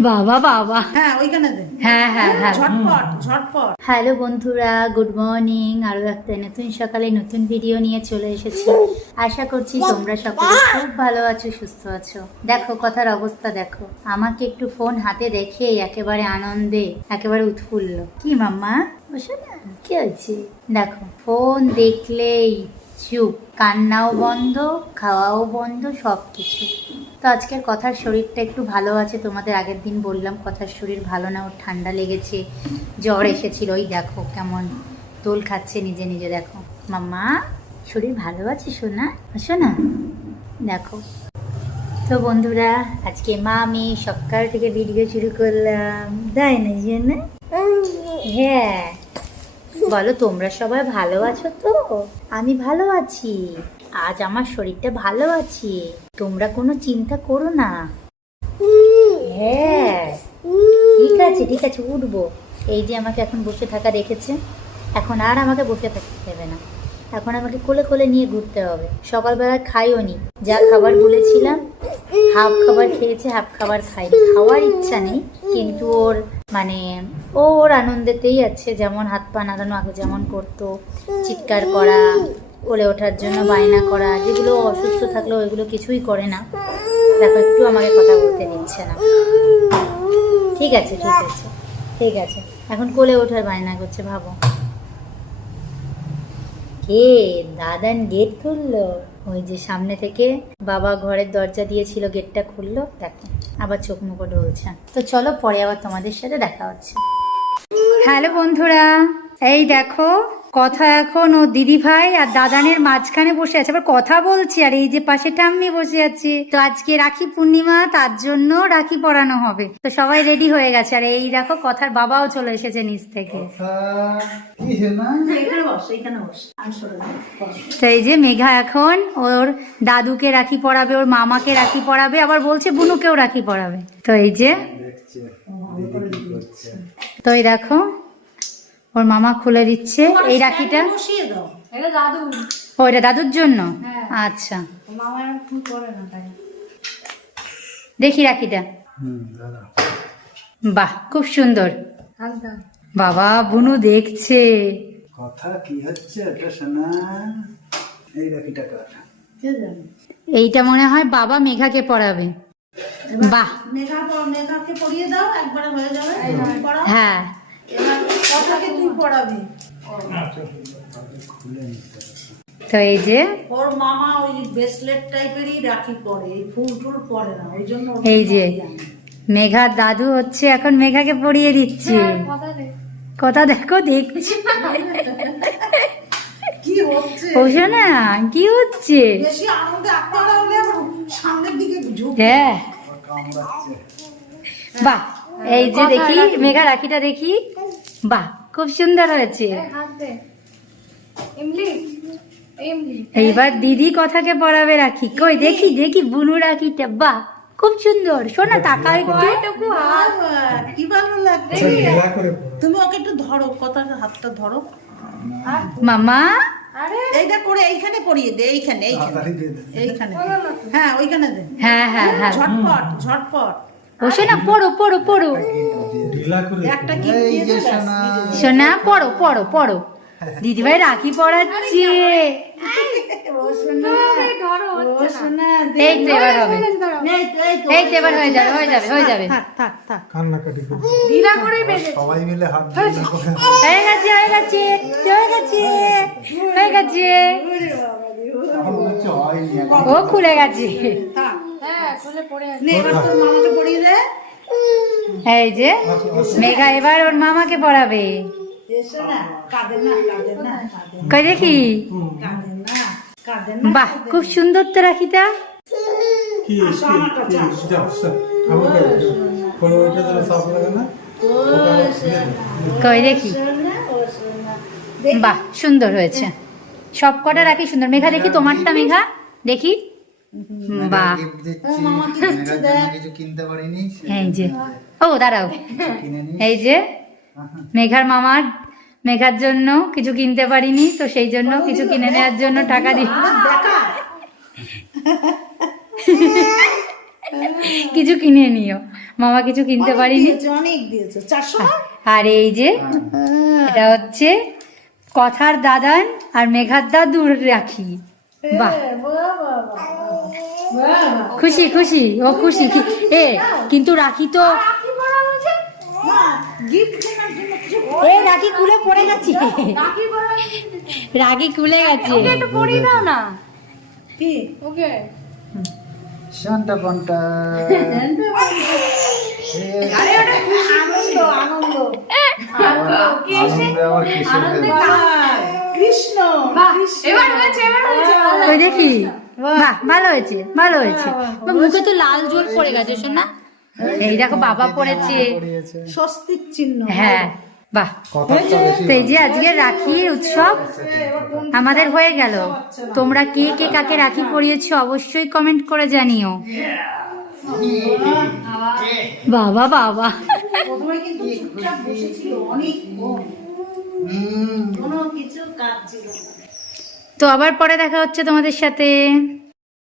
বাবা বাবা হ্যাঁ ওইখানে হ্যাঁ হ্যাঁ হ্যাঁ। ঝটপট ঝটপট। হ্যালো বন্ধুরা গুড মর্নিং। আরও একটা নতুন সকালে নতুন ভিডিও নিয়ে চলে এসেছি। আশা করছি তোমরা সকলে খুব ভালো আছো সুস্থ আছো। দেখো কথার অবস্থা দেখো। আমাকে একটু ফোন হাতে দেখে একেবারে আনন্দে একেবারে উৎফুল্ল। কি মাম্মা? বসে না কি হয়েছে? দেখো ফোন দেখলেই চুপ। কান্নাও বন্ধ, খাওয়াও বন্ধ সব কিছু তো আজকের কথার শরীরটা একটু ভালো আছে, তোমাদের আগের দিন বললাম কথার শরীর ভালো না, ওর ঠান্ডা লেগেছে, জ্বর এসেছিল, ওই দেখো কেমন দোল খাচ্ছে নিজে নিজে, দেখো। মাম্মা, শরীর ভালো আছে শোনা শোনা, দেখো। তো বন্ধুরা, আজকে মা, আমি সকাল থেকে ভিডিও শুরু করলাম। তাই না হ্যাঁ। বলো, তোমরা সবাই ভালো আছো তো? আমি ভালো আছি। আজ আমার শরীরটা ভালো আছে। তোমরা কোনো চিন্তা করো না। হ্যাঁ ঠিক আছে ঠিক আছে, উঠবো। এই যে আমাকে এখন বসে থাকা রেখেছে এখন আর আমাকে বসে থাকতে দেবে না। এখন আমাকে কোলে কোলে নিয়ে ঘুরতে হবে। সকালবেলা খাইও নি। যা খাবার বলেছিলাম, হাফ খাবার খেয়েছে, হাফ খাবার খাই খাওয়ার ইচ্ছা নেই, কিন্তু ওর মানে ও ওর আনন্দেতেই আছে যেমন হাত পা নাড়ানো, আগে যেমন করতো, চিৎকার করা, কোলে ওঠার জন্য বায়না করা, যেগুলো অসুস্থ থাকলেও ওইগুলো কিছুই করে না। দেখো, একটু আমাকে কথা বলতে দিচ্ছে না। ঠিক আছে ঠিক আছে ঠিক আছে। এখন কোলে ওঠার বায়না করছে, ভাবো। কে? দাদান গেট খুললো? ওই যে সামনে থেকে বাবা ঘরের দরজা দিয়েছিল, গেটটা খুললো, দেখো, আবার চোখ মুখো ঢলছে তো চলো পরে আবার তোমাদের সাথে দেখা হচ্ছে। হ্যালো বন্ধুরা, এই দেখো কথা এখন ও দিদি ভাই আর দাদানের মাঝখানে বসে আছে। আবার কথা বলছি আর এই যে পাশে ঠাম্মি বসে আছে। তো আজকে রাখি পূর্ণিমা তার জন্য রাখি পরানো হবে। তো সবাই রেডি হয়ে গেছে। আর এই দেখো কথার বাবাও চলে এসেছে নিচ থেকে। তো এই যে মেঘা এখন ওর দাদুকে রাখি পরাবে ওর মামাকে রাখি পরাবে আবার বলছে বুনুকেও রাখি পরাবে। তো এই যে তো এই দেখো ওর মামা খুলে দিচ্ছে। এই রাখিটা। ও এটা দাদুর জন্য? আচ্ছা। না তাই। দেখি রাখিটা। বাহ খুব সুন্দর। বাবা বুনু দেখছে। কথা কি হচ্ছে এটা শোনা। এই রাখি টাকা এইটা মনে হয় বাবা মেঘাকে পড়াবে। বাহ। মেঘা পর- মেঘাকে পড়িয়ে দাও একবারে হয়ে যাবে। হ্যাঁ। তুই পড়াবি। তো এই যে ওর মামা ওই ব্রেসলেট টাইপেরই রাখি পরে এই ফুল টুল পরে না ওই জন্য এই যে মেঘার দাদু হচ্ছে এখন মেঘাকে পড়িয়ে দিচ্ছে। কথা দেখো দেখছি। কি হচ্ছে? না কি হচ্ছে? বেশি আনন্দে আপনারা হলে সামনের দিকে ঝুঁক। হ্যাঁ। বাহ এই যে দেখি মেঘা রাখিটা দেখি। বাহ খুব সুন্দর হয়েছে। এইবার দিদি কথাকে পড়াবে রাখি। কই দেখি দেখি বুনু রাখিটা বাহ খুব সুন্দর। শোনা টাকা একটু। হাত। কি ভালো লাগছে। তুমি ওকে একটু ধরো কথার হাতটা ধরো। মামা। আরে। এইটা করে এইখানে পরিয়ে দে এইখানে এইখানে। হ্যাঁ ওইখানে দে। হ্যাঁ হ্যাঁ হ্যাঁ। ঝটপট ঝটপট। ওষা না পড়ো পড়ো পড়ো। সোনা। পড়ো পড়ো পড়ো। দিদিভাই রাখি পড়াচ্ছে এই ধরো ও সোনা, দে। এই তো এবার হবে। এই তো, হয়ে যাবে হয়ে যাবে হয়ে যাবে। থাক থাক থাক। কান্নাকাটি করবে ধীরা সবাই মিলে হাত হয়ে গেছে। হয়ে গেছে হয়ে গেছে হয়ে গেছে এখন মনে হচ্ছে হয়নি ও খুলে গেছে। এই যে মেঘা এবার ওর মামাকে পড়াবে। কই দেখি? বাহ খুব সুন্দর তো না। কই দেখি। বাহ সুন্দর হয়েছে। সব কটা রাখি সুন্দর। মেঘা দেখি তোমারটা মেঘা। দেখি। মেয়ের জন্য কিছু এই যে। ও দাঁড়াও। কিনে এই যে মেঘার মামার মেঘার জন্য কিছু কিনতে পারিনি তো সেই জন্য কিছু কিনে নেওয়ার জন্য টাকা দিই। দেখা। কিছু কিনে নিও। মামা কিছু কিনতে পারিনি। অনেক দিয়েছে। চারশো? আর এই যে এটা হচ্ছে কথার দাদান আর মেঘার দাদুর রাখি। বাহ খুশি খুশি ও খুশি কি- এ কিন্তু রাখি তো এ রাখি খুলে পড়ে গেছে। রাখি খুলে গেছে। একটু পরিয়ে দাও না। কি? ওকে। শান্তা পান্তা আরে ওটা খুশি আনন্দ আনন্দ। আনন্দে বাহ, কৃষ্ণ এবার হয়েছে এবার হয়েছে ওই দেখি বাহ ভালো হয়েছে ভালো হয়েছে। বা মুখে তো লাল জল পড়ে গেছে শোনা এই দেখো বাবা পড়েছে। পড়িয়েছে। স্বস্তিক চিহ্ন। হ্যাঁ বাহ। তো এই যে আজকে রাখি উৎসব আমাদের হয়ে গেল। তোমরা কে কে কাকে রাখি পরিয়েছো অবশ্যই কমেন্ট করে জানিও। বাবা বাবা। কিন্তু অনেকক্ষণ কোনো কিছু কাজ ছিল না। তো আবার পরে দেখা হচ্ছে তোমাদের সাথে।